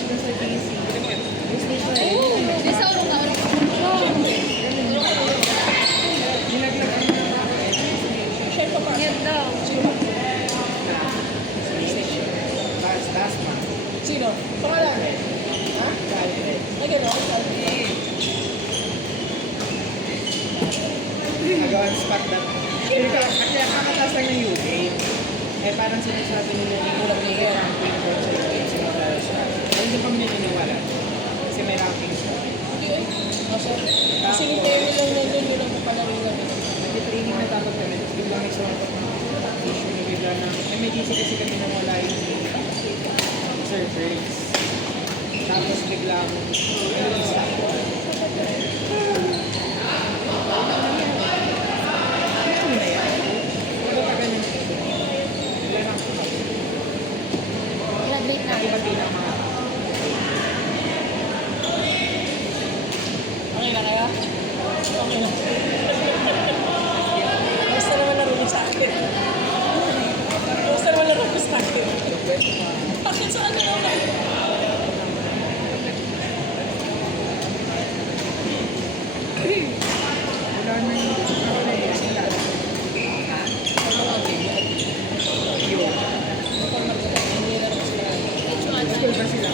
stage na sa GC. Yung stage na yun. Di sa urong ka. Nilaglag ang mga Share ko pa. Yan daw. last month. Sino? Pangalan? Ha? Alfred. Ay, gano'n? Nagawa spot that. Kaya kakataas lang ng UK. Eh parang sinasabi nila yung kulang nila yung ranking for sa UK sa mga spot. Pero hindi kami naniniwala. Kasi may ranking siya. Okay. Kasi hintayin nilang nandun yun ang papalaro namin. Nag-training na dapat kami. Tapos biglang may sort of issue na bigla na may GC kasi kami na wala yung servers. Tapos biglang stop. Graduate na. Okay na kaya? Okay na. Basta naman laro mo sa akin. Basta naman laro mo sa akin. Bakit sa akin ako? Wala na yung sila. School ba sila?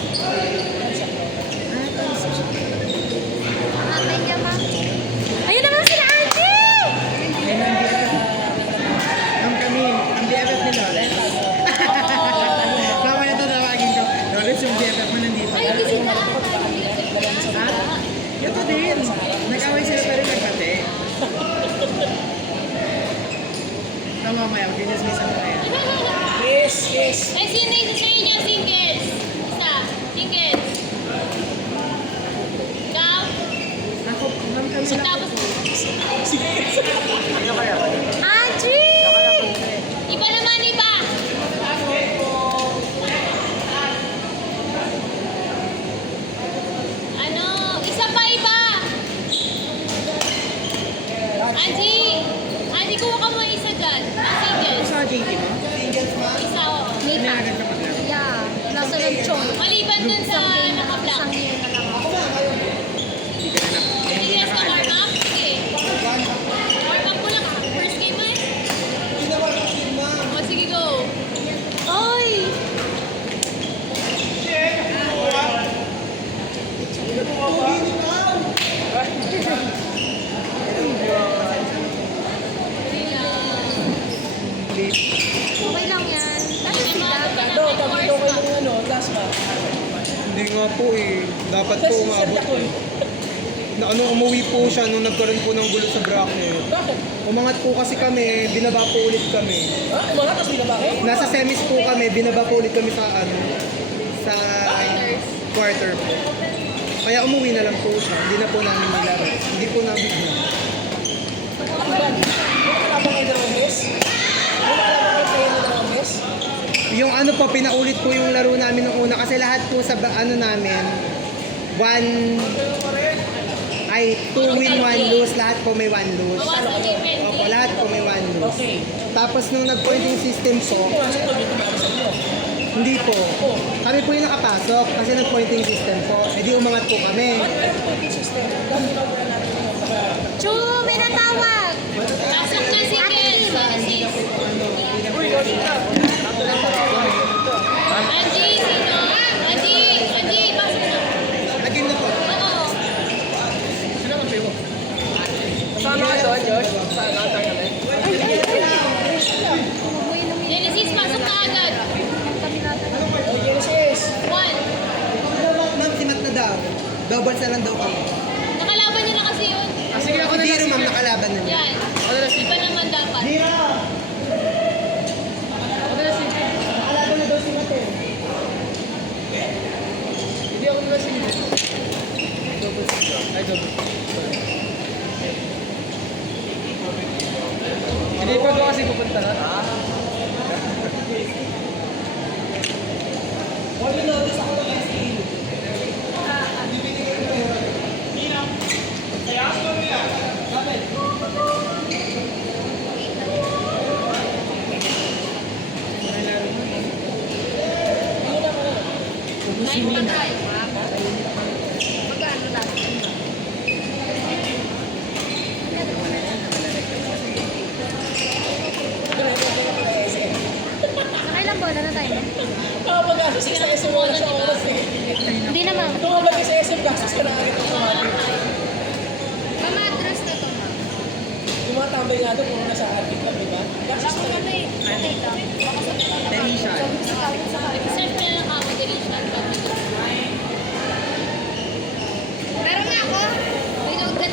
Ate niya, ma'am. Ayun naman sila, Auntie! Ang kami, ang BFF ni Lawrence. Tama na ito nawagin ko. Lawrence, yung BFF mo nandito. Ay, hindi sila. Ha? Ito din. Nag-away sila pa rin nagpate. Tama maya, ginismiss ako kaya. Yes, yes. Ay, sino isa sa inyo, singles? Isa, singles. Ikaw? Ako, ma'am kami sila. Tapos, Sige. Angie! Iba naman, iba. Ano? Isa pa iba. Angie! Angie, kuha ka mo isa dyan. Ang singles. Sa JT mo? Isa, oh. May agad ka maglaro. Yeah, nasa lechon. Maliban dun sa naka-black. Isang year na lang ako. Hindi ka na Hindi hindi ka sa naka-ano. warm up? Sige. Warm up mo lang. First game mo eh. O, sige, go. Ay! Okay lang yan. Kasi sila. Dado, tapos daw kayo ng ano, last ba? Hindi nga po eh. Dapat po Kasi si Sir umabot. Dakon. Umuwi po siya nung nagkaroon po ng gulo sa bracket. Bakit? Umangat po kasi kami, binaba po ulit kami. Ha? Mga tapos binaba ko? Nasa semis po kami, binaba po ulit kami sa sa quarter po. Kaya umuwi na lang po siya. Hindi na po namin nilaro. Hindi po namin Ano kalaban kayo dalawang beses? Ano kalaban kayo dalawang beses? Yung ano po, pinaulit po yung laro namin nung una kasi lahat po sa ano namin, 2 win, 1 lose, lahat po may 1 lose. Bawasan yung Opo, 20. lahat po may 1 lose. Okay. Tapos nung nag-pointing system po, Pumasok ko dito mga sa inyo. hindi po. Kami po yung nakapasok kasi nag-pointing system po. E di umangat po kami. Ano yung pointing system? Dahil ginagawa natin yung Chu, may natawag! Pasok na singles. Assist. Uy, Lodi ka. Angie, sino? Angie, pasok na. Again na po. Oo. Saan ka doon, Josh? Saan ka doon? Genesis, pasok na agad. Oh, Genesis. 1. Ma'am, si Matt na daw. Doubles na lang daw kami. Nakalaban niyo na kasi yun. Sige ako na ma'am, nakalaban na niya. Yan. Iba naman dapat. Time pa tayo, ma'am. Magkano natin? Nakailang bola na tayo? Mag-asos ka sa SM wala sa oras eh. Hindi naman. Tumabag ka sa SM, gastos ka na agad automatic. Mamatras na to, ma'am. Yung mga tambay nga doon, kung nasa arctic lang, di ba? Gastos ka na. Tension. Siyempre lang ako, deletion. Meron na ako. May load ka.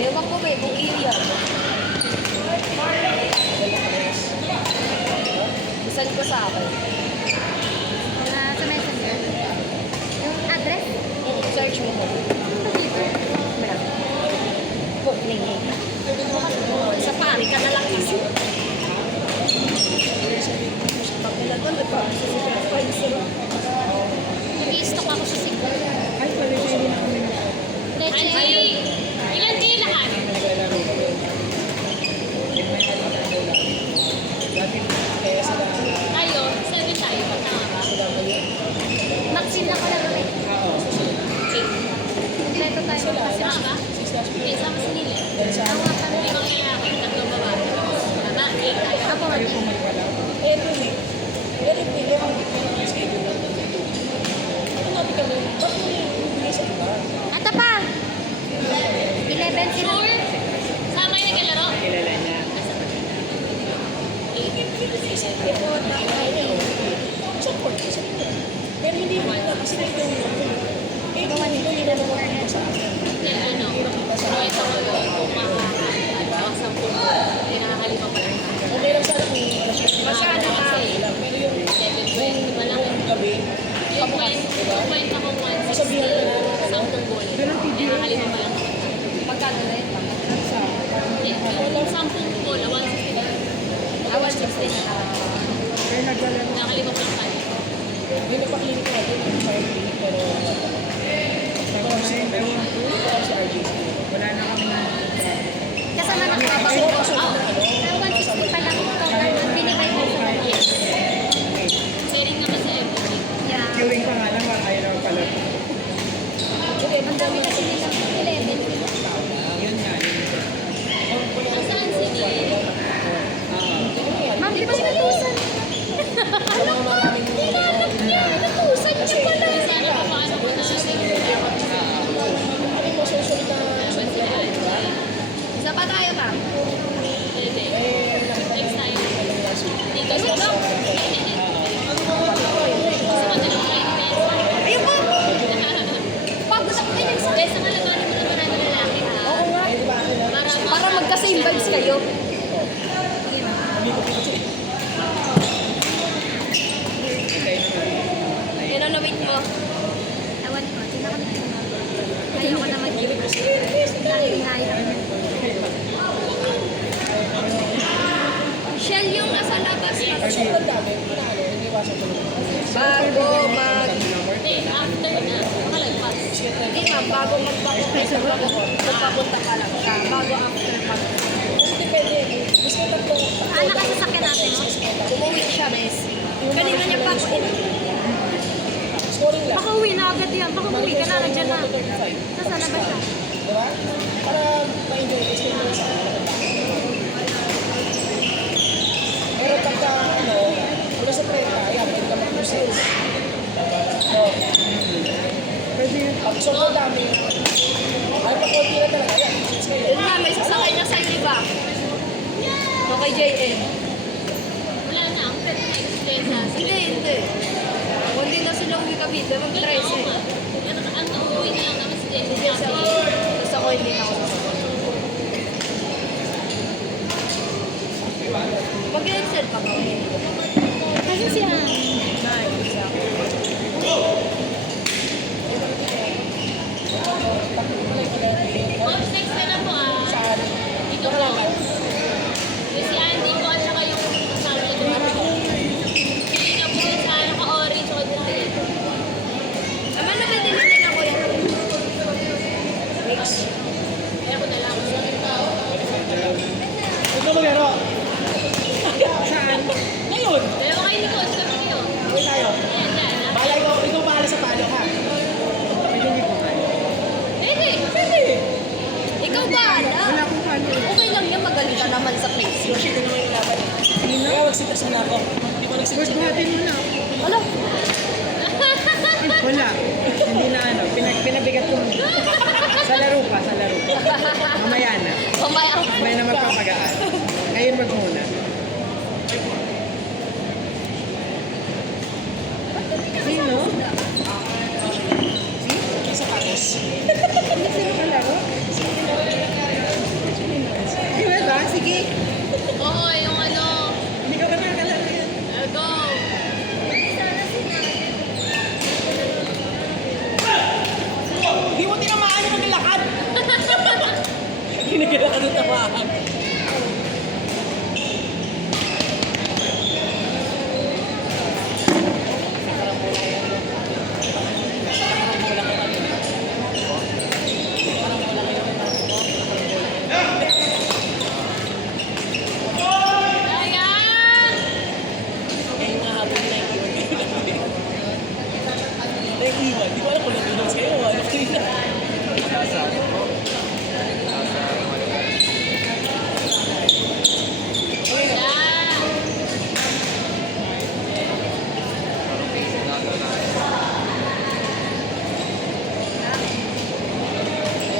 Ewan ko ba, kung iiyak. Isan ko sa akin. Sa messenger. Yung address? Search mo ko. Sa pari ka na lang kasi. Nag-i-stock ako sa Sigma. Ay, pwede siya hindi na kami na. Ilan din lahat? Kaya sila, Tayo, 7 tayo. Tama ba? Maxine lang ko lang kami. Oo. Kompleto tayo. Kasi Tama ba? 6 last week. Okay, sama si Nila. Dahil sa Tawa ka na. Limang lalaki, tatlong babae. Tama, 8 tayo. Ako, Ayaw ko magwala. every week, schedule lang ng 2 weeks. Ano natin kami, ba't mo yung sa iba? Ito pa! 11 sila. Sure? Sama yung naglalaro? Kilala niya. Support ko sa inyo. Pero hindi mo na kasi na ito eh, kung hindi ko yung naman ko sa akin. Yan, ano, kahit ako kung makakatawa sa puno, ay nakakalima pa lang. Okay lang sana kung Masyado kasi, pero yung 7:20 pa lang. gabi, Yung point ako 160, 10 goal. Nakakalima pa lang. Pagkano na yun? Hindi, yung 10 goal, 160 na. 160 na. Pero naglalaro. Nakakalima pa lang tayo. yung napaklinik ko natin, yung fire clinic, pero Tapos na yun, ewan ko. si RJC. Wala na kami na. Kasama na kami. Kasi ako kaso Oo. Pero 160 pa lang ito. Binibay ko sa mga. Sharing naman sa everything. Yeah. Queuing pa nga lang, ayaw naman pala. Ang dami kasi nilang 11 sila. Yun nga, yun. Nasaan si Nili? Ma'am, di ba sinutusan? Alam ko, hindi na alam niya. Inutusan niya pala. Sana pa paano ko na Ano mo, susunod na Isa pa tayo, ma'am. Hindi. Next time. Dito sa lang. Gusto mo din ang Ayun po! Pagod ako din. Kesa nga laganin mo na marami lalaki, ha? Oo nga. Para magka-same vibes kayo. Yan ang na-wait mo. Ewan ko, hindi na kami tumawag. Ayoko na mag-give. Dahil inaayos na. Shell yung nasa labas. sobrang dami, ano, iniwasan ko lang. Bago mag... Hindi, after na. Makalagpas. Hindi ma'am, bago magpapunta ka lang siya. Bago after mag... Kasi depende, gusto ko tatlo. Ah, nakasasakyan natin, no? Umuwi siya, bes. Kanina niya pa ako Scoring lang. Baka uwi na agad yan. Baka uwi ka na, nandiyan na. 35. Nasaan na ba siya? Diba? Para ma-enjoy, stay mo lang sa akin. Pero pagka, ano, mula sa 30, ayan, pwede ka mag-sales. So, Pwede yun. pag sobrang dami, ay pa konti na talaga, ayan, sales kayo. Yun nga, may sasakay na sa'yo, di ba? So, kay JM. Wala na, ang pwede na expensa. Hindi. Kung di na sila uwi Cavite, mag-try siya. Ang uuwi na lang naman si JM. Basta ko hindi na ako sasakay. Mag-excel pa ba? Kasi siya. Boss, next ka na po ah. Dito po. Yung si Andy po at saka yung kasama niya doon. Pili niyo po sa ano ka-orange o dito. Naman na pwede na ako yan. Mix. Kaya ko na lang. Ito mo, Gero. Saan? Ngayon, Pero kayo ni Coach kami. Good, buhatin mo na. Wala. Wala. Hindi na ano. Pinabigat ko. Sa laro pa, sa laro. Mamaya na. Mamaya. Mamaya na magpapagaan. Ngayon wag muna. Sino? Sa patos. Sino ka laro? Ay, wala. Sige. Oo, yung ano. Hindi ka ba nakakalaro yan? Go. Hindi mo tinamaan yung naglakad. Hindi naglakad ng tamaan. Ayan! Eh, yung mga habang na iwan kayo lang din. Naiiwan. Di ko alam kung natulog sa'yo. Ano ko yun? Ayan!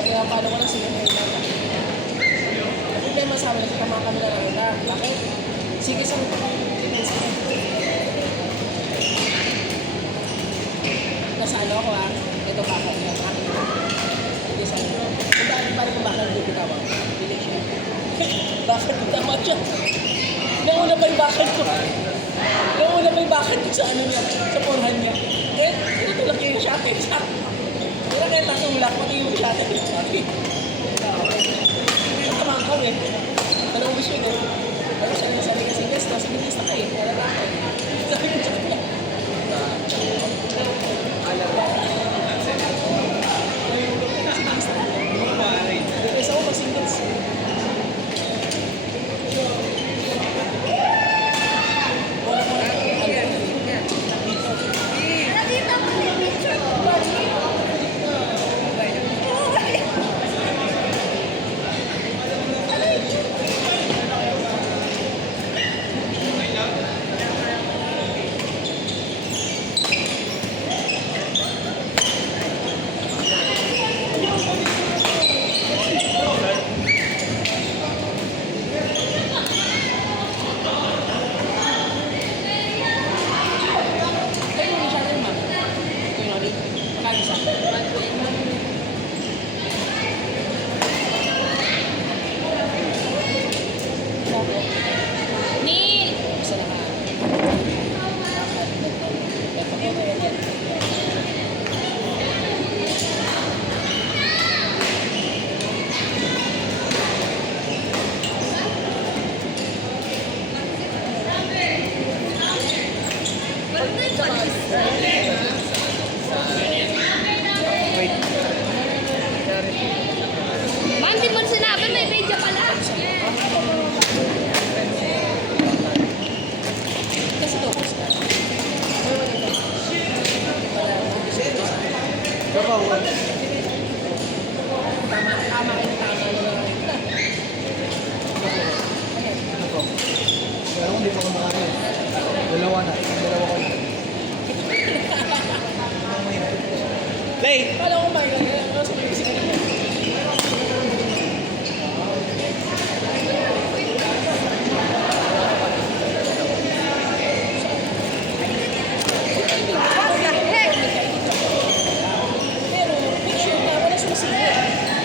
Kaya paano ko lang sila ngayon? Ang problema sa amin, tama kami na lang ulam. Bakit? Sige sa defense ko. Nasa ano ako ah, ito bakit na akin. Hindi sa ano. Kung dahil parang kung bakit hindi bitawan. Bili siya. Bakit ko tama siya? Nauna pa yung bakit ko. Nauna pa yung bakit ko sa ano niya, sa porhan niya. Eh, tinutulak niya yung shot eh. Kaya kaya tatulak, pati yung shot eh. Tamaan kami. Dalawang gusto yun. Pero siya sabi kasi, sige, lista ka eh. Wala na ako. Sabi ko siya kaya. Kasi ako pag singles. Wala ko na. Nakita mo na yung picture ko. Kayo yung shot yun, ma'am. Ito yung ulit. Magkano siya? Neil! Isa na nga. Eh, pag ano yan. Wait. Man, di mo sinabi, may video pala. Kasi ito, boss. Kapawal. Tama kayo, tama na lang. Ano po? Pero hindi pa kumakain. Dalawa na. Dalawa ko na. Lay! Kala ko may ganyan. Ano sa mga sige na. Pero, picture na, wala sumisingit.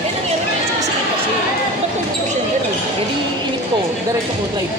Eh, nangyari may sumisingit kasi. Pag picture siya, gano'n. Eh, di init ko, diretso ko drive.